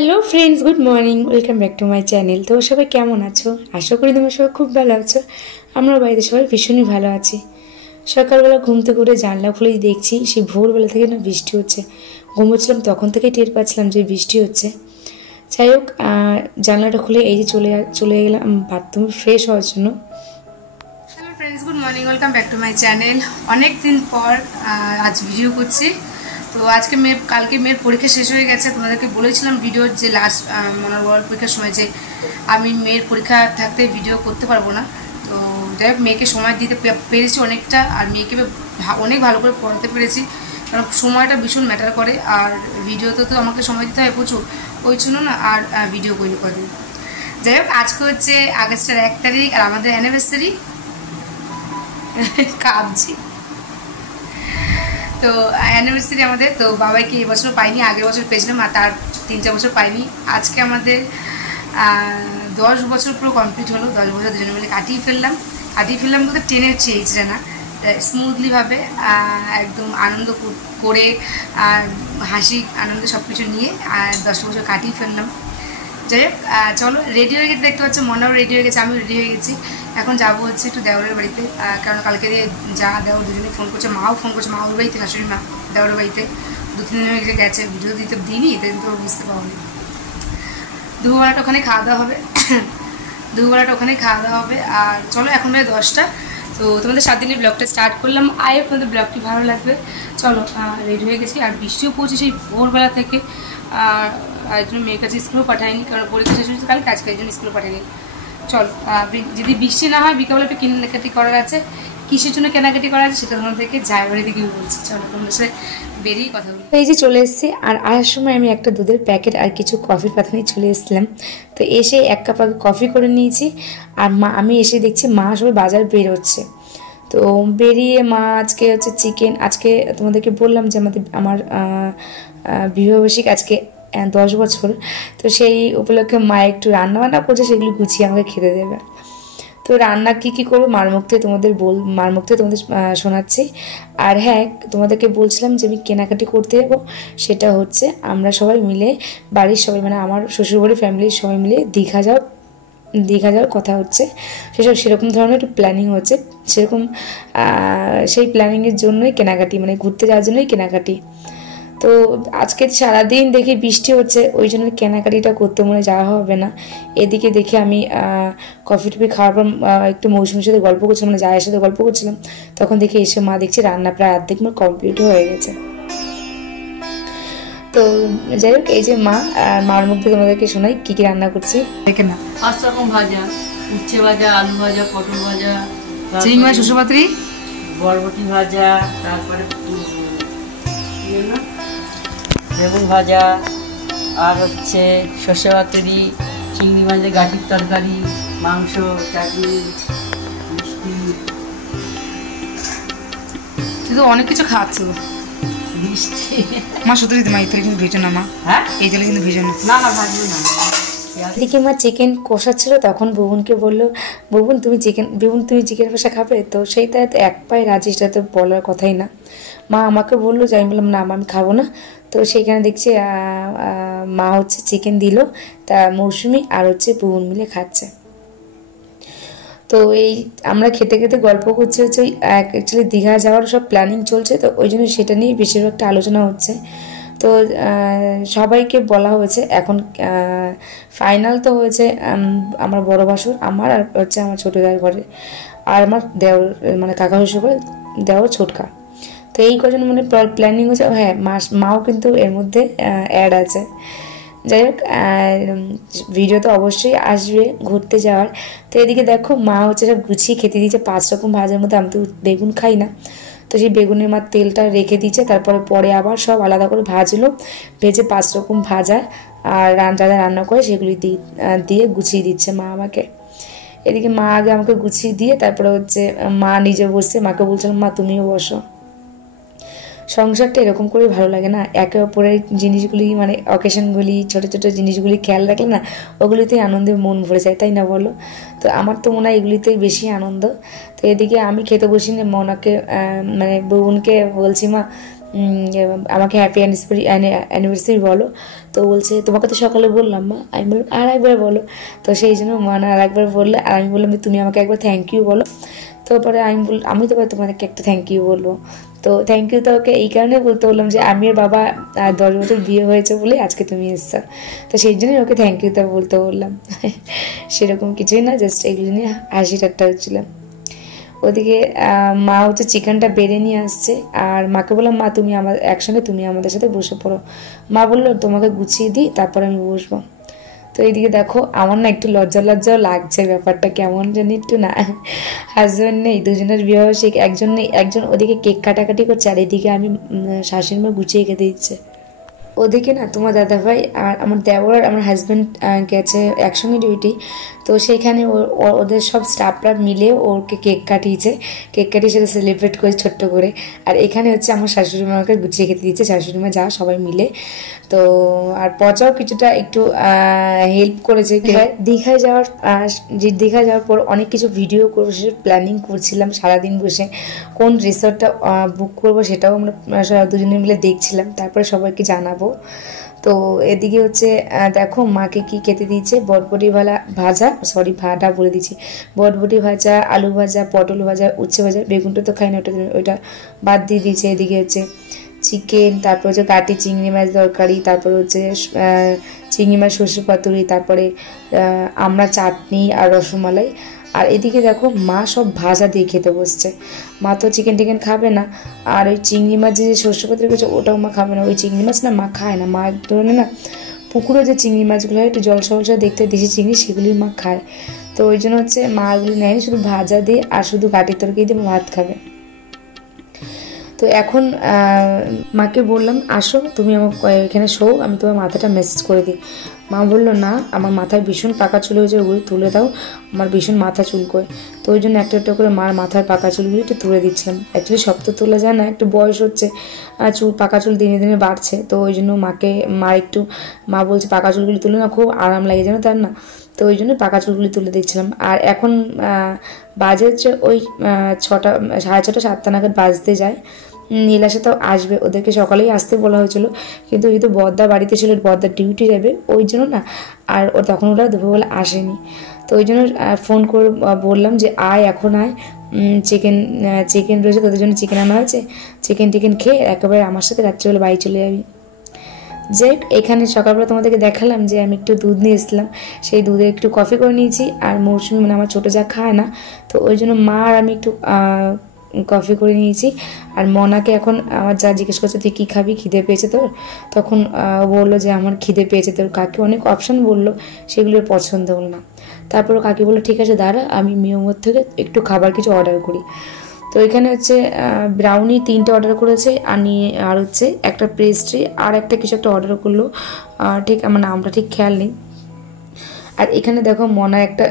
Hello friends, good morning, welcome back to my channel. তো সবাই কেমন আছো? আশা করি তোমরা সবাই খুব ভালো আছো। আমরা বাড়িতে সবাই ভীষণই ভালো আছি। সকালবেলা ঘুম থেকে উঠে জানলা খুলেই দেখছি সেই ভোরবেলা থেকে না বৃষ্টি হচ্ছে। ঘুমোচ্ছিলাম তখন থেকেই টের পাচ্ছিলাম যে বৃষ্টি হচ্ছে। যাই হোক, জানলাটা খুলে এই যে চলে গেলাম বাথরুমে ফ্রেশ হওয়ার জন্য। Hello friends, good morning, welcome back to my channel. অনেক দিন পর আজ ভিডিও করছি। তো আজকে কালকে মেয়ের পরীক্ষা শেষ হয়ে গেছে। তোমাদেরকে বলেছিলাম ভিডিওর যে লাস্ট মনার বড় পরীক্ষার সময় যে আমি মেয়ের পরীক্ষা থাকতে ভিডিও করতে পারবো না। তো যাই হোক, মেয়েকে সময় দিতে পেরেছি অনেকটা, আর মেয়েকে অনেক ভালো করে পড়াতে পেরেছি, কারণ সময়টা ভীষণ ম্যাটার করে। আর ভিডিওতে তো আমাকে সময় দিতে হয় প্রচুর, ওই জন্য না আর ভিডিও করি কদিন। যাই হোক, আজকে হচ্ছে আগস্টের 1 তারিখ আর আমাদের অ্যানিভার্সারি। কাঁদছি। তো অ্যানিভার্সারি আমাদের। তো বাবাইকে এবছর পাইনি, আগের বছর পেয়েছিলাম, আর তার 3-4 বছর পাইনি। আজকে আমাদের 10 বছর পুরো কমপ্লিট হলো। 10 বছর দুজনে মিলে কাটিয়ে ফেললাম বলতে টেনে চেয়েছে না, স্মুথলিভাবে একদম আনন্দ করে হাসি আনন্দ সব কিছু নিয়ে 10 বছর কাটিয়ে ফেললাম। যাই হোক, চলো রেডি হয়ে গেছে, দেখতে পাচ্ছ মনাও রেডি হয়ে গেছে, আমিও রেডি হয়ে গেছি। এখন যাবো হচ্ছে একটু দেওরের বাড়িতে, কারণ কালকে যা দেওর দুজনে ফোন করছে, মাও ফোন করছে, মা ওর বাড়িতে, শাশুড়ি মা দেওরের বাড়িতে 2-3 দিন হয়ে গেছে। ভিডিও দিতে দিনই এদের তো বুঝতে পারবো। দুপুরবেলাটা ওখানে খাওয়া দাওয়া হবে। আর চলো, এখন প্রায় 10টা। তো তোমাদের 7 দিনের ব্লগটা স্টার্ট করলাম। আয় তোমাদের ব্লগটি ভালো লাগবে। চলো, রেডি হয়ে গেছি, আর বৃষ্টিও পড়ছে সেই ভোরবেলা থেকে। আর জন্য মেয়ের কাছে স্কুলেও পাঠায়নি, কারণ পরীক্ষা শেষ হয়েছে কালকে, আজকে এই জন্য স্কুলে পাঠায়নি। চলো, যদি বৃষ্টি না হয় বিকালে একটু কেনাকাটি করার আছে। কিসের জন্য কেনাকাটি করা আছে সেটা তোমাদেরকে যায় বাড়িতে গিয়ে বলছি। চলো, তোমাদের সাথে বেরিয়ে কথা বলি। এই যে চলে এসেছি, আর আসার সময় আমি একটা দুধের প্যাকেট আর কিছু কফির পাতা নিয়ে চলে এসেছিলাম। তো এসে 1 কাপ আগে কফি করে নিয়েছি। আর আমি এসে দেখছি মা সবাই বাজার বেরোচ্ছে। তো বেরিয়ে মা আজকে হচ্ছে চিকেন, আজকে তোমাদেরকে বললাম যে আমার বিবাহবার্ষিক আজকে 10 বছর। তো সেই উপলক্ষে মা একটু রান্নাবান্না করছে, সেগুলো গুছিয়ে আমাকে খেতে দেবে। তো রান্না কী করবো মার মুখ থেকে তোমাদের শোনাচ্ছি। আর হ্যাঁ, তোমাদেরকে বলছিলাম যে আমি কেনাকাটি করতে যাবো, সেটা হচ্ছে আমরা সবাই মিলে, বাড়ির সবাই মানে আমার শ্বশুরবাড়ির ফ্যামিলির সবাই মিলে দীঘা যাওয়ার কথা হচ্ছে। সেরকম ধরনের একটু প্ল্যানিং হচ্ছে। সেই প্ল্যানিংয়ের জন্যই কেনাকাটি, মানে ঘুরতে যাওয়ার জন্যই কেনাকাটি। তো আজকে সারাদিন দেখি বৃষ্টি হচ্ছে, ওই জন্য কেনাকাটিটা করতে মনে যাওয়া হবে না। এদিকে দেখে আমি কফি টফি খাওয়ার পর একটু মৌসুমীর সাথে গল্প করছিলাম, মানে জায়ের সাথে গল্প করছিলাম। তখন দেখে এসে মা দেখছি রান্না প্রায় অর্ধেক কমপ্লিট হয়ে গেছে। তো যাই হোক, এই যে মার মধ্যে তোমাদেরকে শোনাই কি কি রান্না করছি। দেখে না, 5 রকম ভাজা, উচ্ছে ভাজা, আলু ভাজা, পটল ভাজা, চিংড়ি মাছ, শসা পাতুরি, বরবটি ভাজা, তারপরে বেগুন ভাজা, আর হচ্ছে সর্ষে পাতুরি, চিংড়ি মাছের গাঠির তরকারি, মাংস, চাটনি, মিষ্টি। তুই তো অনেক কিছু খাচ্ছ। মিষ্টি মা সত্যি মা এই তেলে কিন্তু ভেজো না, মা। হ্যাঁ, এই তেলে কিন্তু ভেজো না, ভাজবো না। এদিকে মা চিকেন কষাচ্ছিল, তখন বুবুনকে বললো, বুবুন তুমি চিকেন কষা খাবে? তো সেইটা তো এক পায়ে রাজি, সেটা তো বলার কথাই না। মা আমাকে বললো যে, আমি বললাম না আমি খাবো না। তো সেইখানে দেখছি মা হচ্ছে চিকেন দিল, তা মৌসুমি আর হচ্ছে বুবুন মিলে খাচ্ছে। তো এই আমরা খেতে খেতে গল্প করছি হচ্ছে অ্যাকচুয়ালি দীঘা যাওয়ার সব প্ল্যানিং চলছে, তো ওই জন্য সেটা নিয়ে বেশিরভাগটা আলোচনা হচ্ছে। তো সবাইকে বলা হয়েছে, এখন ফাইনাল তো হয়েছে আমার বড় ভাসুর, আমার আর হচ্ছে আমার ছোটো দায়ের ঘরে, আর আমার দেওর মানে কাকা শ্বশুর করে দেওর ছোটকা। তো এই কজন মানে প্ল্যানিং হচ্ছে। হ্যাঁ, মাও কিন্তু এর মধ্যে অ্যাড আছে। যাই হোক, ভিডিও তো অবশ্যই আসবে ঘুরতে যাওয়ার। তো এদিকে দেখো মা হচ্ছে সব গুছিয়ে খেতে দিয়েছে 5 রকম ভাজার মধ্যে। আমি তো বেগুন খাই না, তো সেই বেগুনের মা তেলটা রেখে দিয়েছে, তারপরে পরে আবার সব আলাদা করে ভাজলো, ভেজে 5 রকম ভাজা আর যারা রান্না করে সেগুলি দিয়ে গুছিয়ে দিচ্ছে মা আমাকে। এদিকে মা আগে আমাকে গুছিয়ে দিয়ে তারপরে হচ্ছে মা নিজে বসছে, মাকে বলছিলাম মা তুমিও বসো। সংসারটা এরকম করে ভালো লাগে না, একে অপরের জিনিসগুলি মানে অকেশনগুলি, ছোটো ছোটো জিনিসগুলি খেয়াল রাখলে না, ওগুলিতেই আনন্দে মন ভরে যায়, তাই না বলো? তো আমার তো মনে হয় এগুলিতেই বেশি আনন্দ। তো এদিকে আমি খেতে বসিনি, মনাকে মানে বুবুনকে বলছি মা আমাকে হ্যাপি অ্যানিভার্সারি বলো। তো বলছে তোমাকে তো সকালে বললাম মা। আমি বললাম আর একবার বলো। তো সেই জন্য মা না আর একবার বললে, আর আমি বললাম যে তুমি আমাকে একবার থ্যাংক ইউ বলো। তো পরে আমি তো তোমাদেরকে একটা থ্যাংক ইউ বলবো। তো থ্যাংক ইউ তো ওকে এই কারণে বলতে বললাম যে আমি আর বাবা 10 বছর বিয়ে হয়েছে বলে আজকে তুমি এসছো, তো সেই জন্যই ওকে থ্যাংক ইউ তো বলতে বললাম। সেরকম কিছুই না, জাস্ট এগুলো নিয়ে হাসি ঠাট্টা হচ্ছিলাম। ওদিকে মা হচ্ছে চিকেনটা বেড়ে নিয়ে আসছে, আর মাকে বললাম মা তুমি একসঙ্গে তুমি আমাদের সাথে বসে পড়ো। মা বললো তোমাকে গুছিয়ে দিই তারপর আমি বসবো। তো এইদিকে দেখো আমার না একটু লজ্জা লজ্জাও লাগছে, ব্যাপারটা কেমন জানি একটু না, হাজব্যান্ড নেই, দুজনের বিবাহ সে একজন নেই, একজন ওদিকে কেক কাটাকাটি করছে আর এদিকে আমি শাশুড়ি মা গুছিয়ে খেতে দিচ্ছে। ওদিকে না তোমার দাদাভাই আর আমার দেওর আর আমার হাজব্যান্ড গেছে একসঙ্গে ডিউটি, তো সেইখানে ওদের সব স্টাফরা মিলে ওকে কেক কাটিয়েছে, কেক কাটিয়ে সেটা সেলিব্রেট করে ছোট্ট করে। আর এখানে হচ্ছে আমার শাশুড়ি মাকে গুছিয়ে খেতে দিচ্ছে, শাশুড়ি মা যা সবাই মিলে। তো আর পচাও কিছুটা একটু হেল্প করেছে। দীঘায় যাওয়ার পর অনেক কিছু ভিডিও করছে, প্ল্যানিং করছিলাম সারাদিন বসে, কোন রিসর্টটা বুক করবো সেটাও আমরা দুজনে মিলে দেখছিলাম, তারপরে সবাইকে জানাবো। তো এদিকে হচ্ছে দেখো মাকে কি খেতে দিয়েছে, বটবটি ভাজা বলে দিচ্ছি, বটবটি ভাজা, আলু ভাজা, পটল ভাজা, উচ্ছে ভাজা, বেগুনটা তো খাই না, ওইটা বাদ দিয়ে দিয়েছে। এদিকে হচ্ছে চিকেন, তারপর হচ্ছে কাটি চিংড়ি মাছ তরকারি, তারপর হচ্ছে চিংড়ি মাছ সর্ষে পাতুরি, তারপরে আমরা চাটনি আর রসমালাই। আর এদিকে দেখো মা সব ভাজা দিয়ে খেতে বসছে। মা তো চিকেন টিকেন খাবে না, আর ওই চিংড়ি মাছ যে সর্ষে পাতুরি করছে ওটাও মা খাবে না। ওই চিংড়ি মাছ না মা খায় না, মা এক ধরনের না পুকুরে যে চিংড়ি মাছগুলো হয় একটু জলসা দেখতে দেশি চিংড়ি, সেগুলি মা খায়। তো ওই জন্য হচ্ছে মা ওগুলি নেয়নি, শুধু ভাজা দিয়ে আর শুধু কাটির তরকারি দিয়ে ভাত খাবে। তো এখন মাকে বললাম আসো তুমি আমার এখানে শো, আমি তোমার মাথাটা মেসেজ করে দিই। মা বললো না আমার মাথায় ভীষণ পাকা চুল হয়েছে, ওগুলি তুলে দাও, আমার ভীষণ মাথা চুলকোয়। তো ওই জন্য একটা একটা করে মার মাথার পাকা চুলগুলি একটু তুলে দিচ্ছিলাম। অ্যাকচুয়ালি সব তো তোলা যায় না, একটু বয়স হচ্ছে, পাকা চুল দিনে দিনে বাড়ছে, তো ওই জন্য মা বলছে পাকা চুলগুলি তুলে না, খুব আরাম লাগে যেন তার না, তো ওই জন্য পাকা চুলগুলি তুলে দিচ্ছিলাম। আর এখন বাজে হচ্ছে ওই 6টা 6:30 7টা নাগাদ বাজতে যায়। নীলাশা তো আসবে, ওদেরকে সকালেই আসতে বলা হয়েছিল, কিন্তু যেহেতু বদ্দা বাড়িতে ছিল, বদ্দার ডিউটি যাবে ওই জন্য না, আর তখন ওরা দুপুরবেলা আসেনি। তো ওই জন্য ফোন করে বললাম যে এখন আয়, চিকেন রয়েছে তোদের জন্য, চিকেন আনা হয়েছে, চিকেন টিকেন খেয়ে একেবারে আমার সাথে রাত্রিবেলা বাড়ি চলে যাবি। যে এখানে সকালবেলা তোমাদেরকে দেখালাম যে আমি একটু দুধ নিয়ে এসেছিলাম, সেই দুধে একটু কফি করে নিয়েছি, আর মৌসুমি মানে আমার ছোটো যা খায় না, তো ওই জন্য মা আর আমি একটু কফি করে নিয়েছি। আর মনাকে এখন আমার যা জিজ্ঞেস করছে তুই কী খাবি, খিদে পেয়েছে তোর, তখন বললো যে আমার খিদে পেয়েছে। তোর কাকি অনেক অপশান বললো, সেগুলোর পছন্দ হলো না। তারপর কাকি বললো ঠিক আছে দাঁড়া, আমি মিয়মোর থেকে একটু খাবার কিছু অর্ডার করি। তো এখানে হচ্ছে ব্রাউনি 3টে অর্ডার করেছে, আর হচ্ছে একটা পেস্ট্রি আর একটা কিছু একটা অর্ডার করলো, ঠিক আমার নামটা ঠিক খেয়াল নেই। আর এখানে দেখো মনা একটা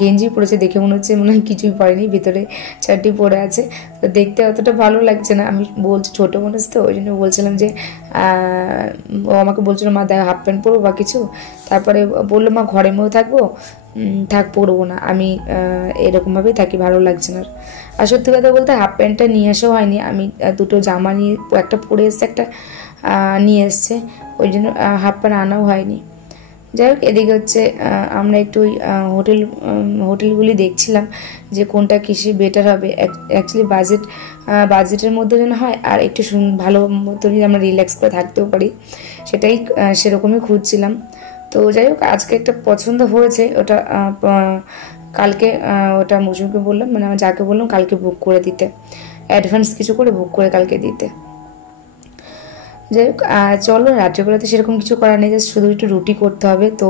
গেঞ্জি পরেছে, দেখে মনে হয় কিছুই পরেনি, ভিতরে চারটি পরে আছে, তো দেখতে অতটা ভালো লাগছে না। আমি বলছি ছোটো মানুষ তো, ওই জন্য বলছিলাম যে ও আমাকে বলছিল মা দেখা হাফ প্যান্ট পরবো বা কিছু, তারপরে বললো মা ঘরের মধ্যে থাকবো, থাক পরবো না, আমি এরকমভাবেই থাকি, ভালো লাগছে না। আর সত্যি কথা বলতে হাফ প্যান্টটা নিয়ে আসাও হয়নি, আমি দুটো জামা নিয়ে একটা পরে এসছে, একটা নিয়ে এসছে, ওই জন্য হাফ প্যান্ট আনাও হয়নি। যাই হোক এদিকে হচ্ছে আমরা একটু হোটেলগুলি দেখছিলাম যে কোনটা কিসে বেটার হবে, অ্যাকচুয়ালি বাজেটের মধ্যে যেন হয়, আর একটু ভালো মতো যদি আমরা রিল্যাক্স করে থাকতেও পারি, সেটাই সেরকমই খুঁজছিলাম। তো যাই হোক আজকে একটা পছন্দ হয়েছে, ওটা কালকে ওটা মৌসুমীকে বললাম, মানে আমার যাকে বললাম কালকে বুক করে দিতে, অ্যাডভান্স কিছু করে বুক করে কালকে দিতে। যাই হোক চলো, রাত্রেবেলাতে সেরকম কিছু করার নেই, জাস্ট শুধু একটু রুটি করতে হবে। তো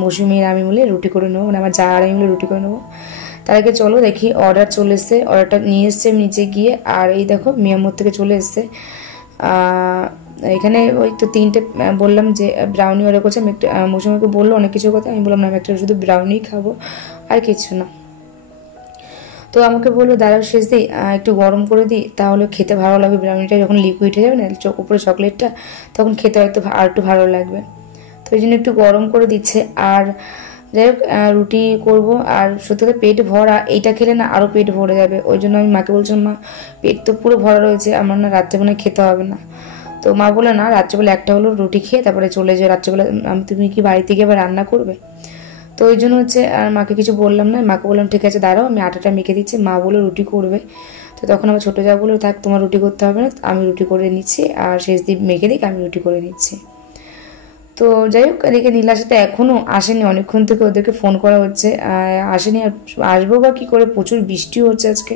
মৌসুমীর আমি মিলে রুটি করে নেবো, মানে আমার যা আর আমি মিলে রুটি করে নেবো। তার আগে চলো দেখি অর্ডার চলে এসছে, অর্ডারটা নিয়ে এসছে নিচে গিয়ে, আর এই দেখো মিয়ামোর থেকে চলে এসছে। এখানে ওই তো 3টে বললাম যে ব্রাউনি অর্ডার করছে, আমি একটা মৌসুমীকে বললো অনেক কিছু কথা, আমি বললাম না আমি একটা শুধু ব্রাউনি খাবো আর কিছু না। তো আমাকে বললো দাঁড়াও শেষ দিই, একটু গরম করে দিই, তাহলে খেতে ভালো লাগবে, ব্রাউনিটা যখন লিকুইড হয়ে যাবে না উপরে চকলেটটা, তখন খেতে হয়তো আর একটু ভালো লাগবে। তো ওই জন্য একটু গরম করে দিচ্ছে। আর যাই হোক রুটি করব। আর সত্যি কথা পেট ভরা, এইটা খেলে না আরও পেট ভরে যাবে। ওই জন্য আমি মাকে বলছিলাম, মা পেট তো পুরো ভরা রয়েছে, আমার না রাত্রে মনে খেতে হবে না। তো মা বলে না, রাত্রেবেলা একটা হলো রুটি খেয়ে তারপরে চলে যাও, রাত্রেবেলা তুমি কি বাড়িতে গিয়ে আবার রান্না করবে? তো ওই জন্য হচ্ছে আর মাকে কিছু বললাম না। মাকে বললাম ঠিক আছে দাঁড়াও, আমি আটাটা মেখে দিচ্ছি। মা বলে রুটি করবে। তো তখন আমার ছোটো যা বললো, থাক তোমার রুটি করতে হবে না, আমি রুটি করে নিচ্ছি, আর শেষ দিন মেখে দিক, আমি রুটি করে নিচ্ছি। তো যাই হোক, এদিকে নীলার সাথে এখনও আসেনি, অনেকক্ষণ থেকে ওদেরকে ফোন করা হচ্ছে, আসেনি। আর আসবো বা কী করে, প্রচুর বৃষ্টিও হচ্ছে আজকে,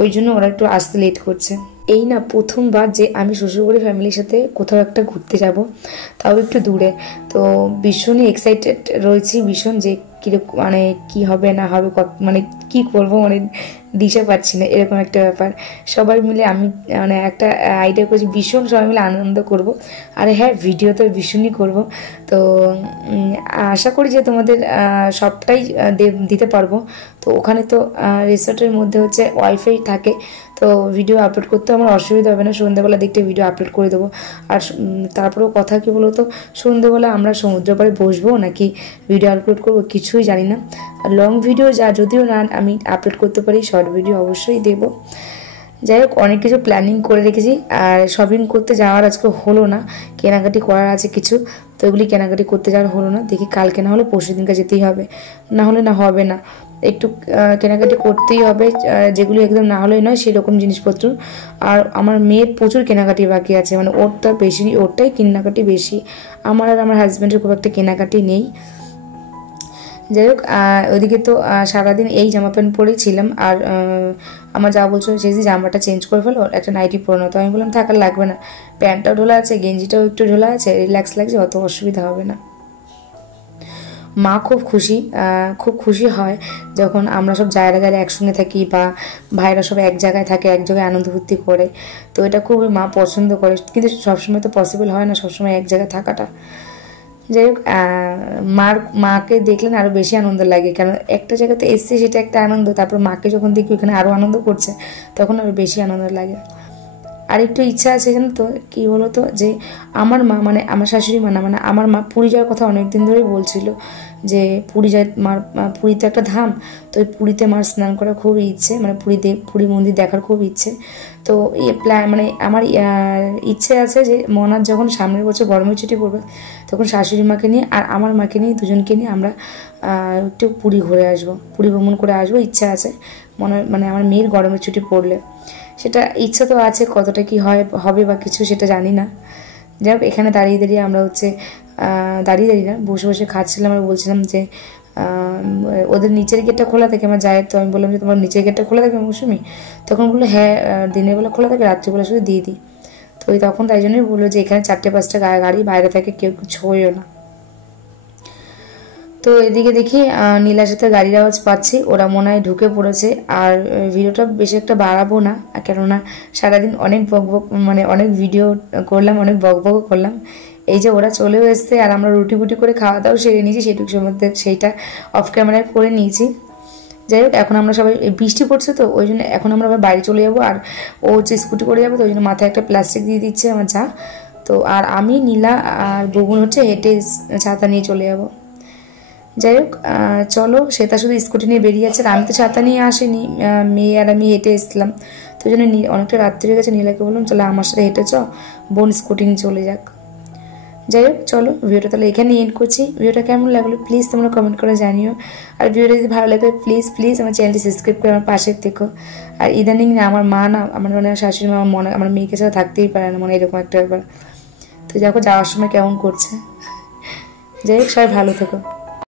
ওই জন্য ওরা একটু আসতে লেট করছে। এই না প্রথমবার যে আমি শ্বশুরবাড়ির ফ্যামিলির সাথে কোথাও একটা ঘুরতে যাব, তাও একটু দূরে। তো ভীষণই এক্সাইটেড রয়েছি, ভীষণ যে কীরকম মানে কী হবে না হবে, মানে কী করবো, মানে দিশা পাচ্ছি না, এরকম একটা ব্যাপার। সবাই মিলে আমি মানে একটা আইডিয়া করছি, ভীষণ সবাই মিলে আনন্দ করব। আর হ্যাঁ, ভিডিও তো ভীষণই করব। তো আশা করি যে তোমাদের সবটাই দিতে পারবো। তো ওখানে তো রিসর্টের মধ্যে হচ্ছে ওয়াইফাই থাকে, তো ভিডিও আপলোড করতে আমার অসুবিধা হবে না, সন্ধ্যেবেলা দিকটা ভিডিও আপলোড করে দেবো। আর তারপরেও কথা কি বলো তো, সন্ধ্যেবেলা আমরা সমুদ্র পাড়ে বসবো নাকি ভিডিও আপলোড করবো কিছুই জানি না। আর লং ভিডিও যদিও না আমি আপলোড করতে পারি, শর্ট ভিডিও অবশ্যই দেবো। যাই হোক, অনেক কিছু প্ল্যানিং করে রেখেছি। আর শপিং করতে যাওয়ার আজকে হলো না, কেনাকাটি করার আছে কিছু, তো এগুলি কেনাকাটি করতে যাওয়ার হলো না। দেখি কালকে না হলে পরশু দিনকে যেতেই হবে, না হলে না হবে না, একটু কেনাকাটি করতেই হবে, যেগুলি একদম না হলেই নয় সেরকম জিনিসপত্র। আর আমার মেয়ের প্রচুর কেনাকাটি বাকি আছে, মানে ওরটা বেশি, ওরটাই কেনাকাটি বেশি, আমার আর আমার হাজব্যান্ডের খুব একটা কেনাকাটি নেই। যাই হোক, ওইদিকে তো সারাদিন এই জামা প্যান্ট পরেই ছিলাম। আর আমার যা বলছো সেই জামাটা চেঞ্জ করে ফেলো, একটা নাইটি পরে নাও। তো আমি বললাম থাকার লাগবে না, প্যান্টটাও ঢোলা আছে, গেঞ্জিটাও একটু ঢোলা আছে, রিল্যাক্স লাগছে, অত অসুবিধা হবে না। মা খুব খুশি হয় যখন আমরা সব জায়গায় একসঙ্গে থাকি, বা ভাইরা সব এক জায়গায় থাকে, এক জায়গায় আনন্দ ফুর্তি করে। তো এটা খুবই মা পছন্দ করে, কিন্তু সবসময় তো পসিবল হয় না সবসময় এক জায়গায় থাকাটা। যাই হোক, মাকে দেখলেন আরও বেশি আনন্দ লাগে, কারণ একটা জায়গাতে এসছে সেটা একটা আনন্দ, তারপর মাকে যখন দেখি ওখানে আরও আনন্দ করছে, তখন আরও বেশি আনন্দ লাগে। আর একটু ইচ্ছা আছে জানো তো, কী বলো তো, যে আমার মা মানে আমার শাশুড়ি মা না, মানে আমার মা পুরী যাওয়ার কথা অনেকদিন ধরেই বলছিল, যে পুরী যায়, মার পুরীতে একটা ধাম, তো ওই পুরীতে মার স্নান করার খুব ইচ্ছে, মানে পুরী মন্দির দেখার খুব ইচ্ছে। তো এই মানে আমার ইচ্ছে আছে যে মনার যখন সামনের বছর গরমের ছুটি পড়বে, তখন শাশুড়ি মাকে নিয়ে আর আমার মাকে নিয়ে, দুজনকে নিয়ে আমরা একটু পুরী ঘুরে আসবো, পুরী ভ্রমণ করে আসবো, ইচ্ছা আছে মানে আমার মেয়ের গরমের ছুটি পড়লে। সেটা ইচ্ছা তো আছে, কতটা কি হবে বা কিছু সেটা জানি না। যাই হোক, এখানে দাঁড়িয়ে দাঁড়িয়ে আমরা হচ্ছে দাঁড়িয়ে না, বসে বসে খাচ্ছিলাম। আর বলছিলাম যে ওদের নিচের গেটটা খোলা থাকে আমার যায়, তো আমি বললাম যে তোমার নিচের গেটটা খোলা থাকে মৌসুমি? তখন বললো হ্যাঁ, দিনের বেলা খোলা থাকে, রাত্রিবেলা শুধু দিয়ে দিই। তো তখন তাই জন্যই বললো যে এখানে 4-5টা গাড়ি বাইরে থাকে, কেউ ছোঁয়ও না। তো এদিকে দেখি নীলার সাথে গাড়ির আওয়াজ পাচ্ছি, ওরা মনে হয় ঢুকে পড়েছে। আর ভিডিওটা বেশি একটা বাড়াবো না, কেননা সারাদিন অনেক মানে অনেক ভিডিও করলাম, অনেক বকবকও করলাম। এই যে ওরা চলেও এসছে, আর আমরা রুটি বুটি করে খাওয়া দাওয়া সেরে নিয়েছি, সেটুকু মধ্যে সেইটা অফ ক্যামেরায় করে নিয়েছি। যাই হোক, এখন আমরা সবাই, বৃষ্টি পড়ছে তো ওই জন্য এখন আমরা আবার বাড়ি চলে যাবো। আর ও হচ্ছে স্কুটি করে যাবে, তো ওই জন্য মাথায় একটা প্লাস্টিক দিয়ে দিচ্ছে আমার যা। তো আর আমি, নীলা আর বগুন হচ্ছে হেঁটে ছাতা নিয়ে চলে যাবো। যাই হোক, চলো, সেটা শুধু স্কুটি নিয়ে বেরিয়ে যাচ্ছে, আর আমি তো ছাতা নিয়ে আসিনি, মেয়ে আর আমি হেঁটে এসেছিলাম। তো ওই জন্য অনেকটা রাত্রি হয়ে গেছে, নীলাকে বললাম চলো আমার সাথে হেঁটে বোন স্কুটি নিয়ে চলে যাক। যাই হোক, চলো ভিডিওটা তাহলে এখানে এন্ড করছি। ভিডিওটা কেমন লাগলো প্লিজ তোমরা কমেন্ট করে জানিও। আর ভিডিওটা যদি ভালো লাগে প্লিজ আমার চ্যানেলটি সাবস্ক্রাইব করে আমার পাশে থেকো। আর ইদানিং না আমার মা না, আমার মানে শাশুড়ি মা আমার মেয়েকে ছাড়া থাকতেই পারে না, মানে এরকম একটা ব্যাপার। তো দেখো যাওয়ার সময় কেমন করছে। যাই হোক, সবাই ভালো থেকো।